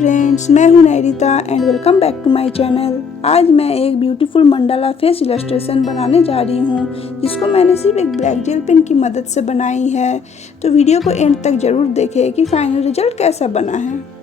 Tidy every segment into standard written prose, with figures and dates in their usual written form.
फ्रेंड्स, मैं हूं Nairita and welcome back to my channel. आज मैं एक ब्यूटीफुल मंडाला फेस इलस्ट्रेशन बनाने जा रही हूं, जिसको मैंने सिर्फ एक ब्लैक जेल पेन की मदद से बनाई है। तो वीडियो को एंड तक ज़रूर देखें कि फाइनल रिजल्ट कैसा बना है।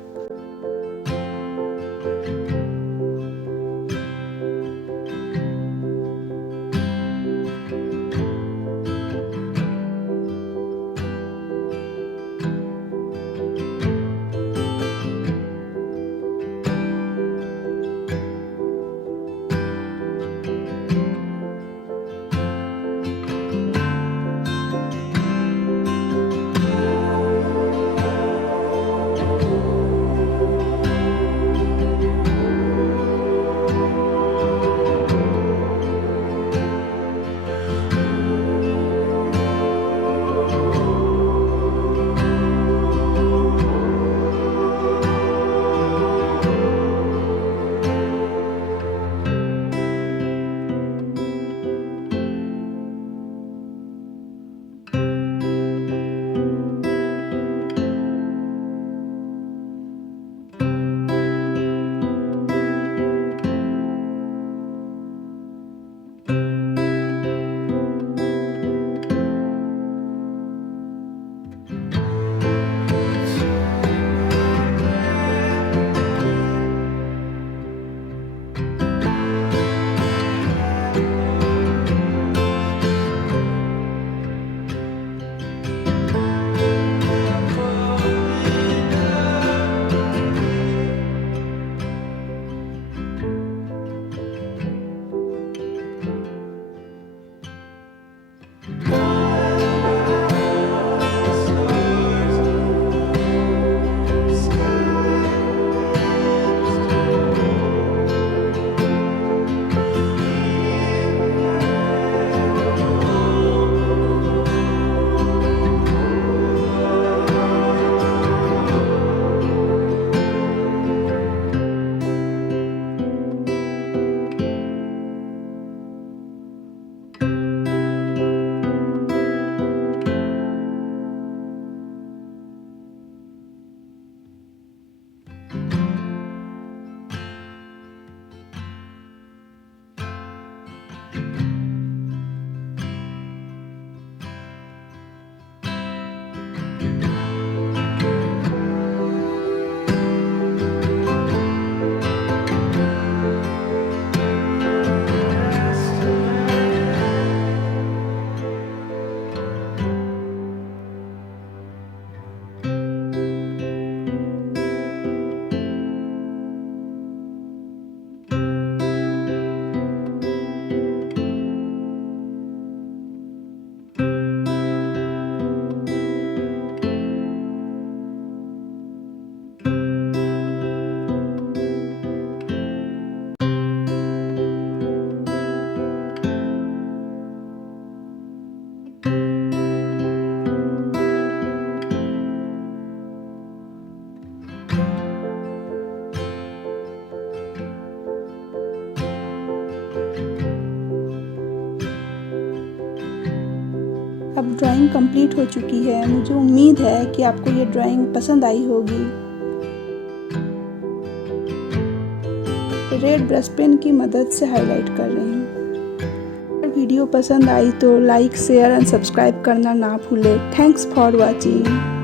अब ड्राइंग कंप्लीट हो चुकी है। मुझे उम्मीद है कि आपको ये ड्राइंग पसंद आई होगी। रेड ब्रश पेन की मदद से हाईलाइट कर रही हूँ। अगर वीडियो पसंद आई तो लाइक, शेयर एंड सब्सक्राइब करना ना भूलें। Thanks for watching.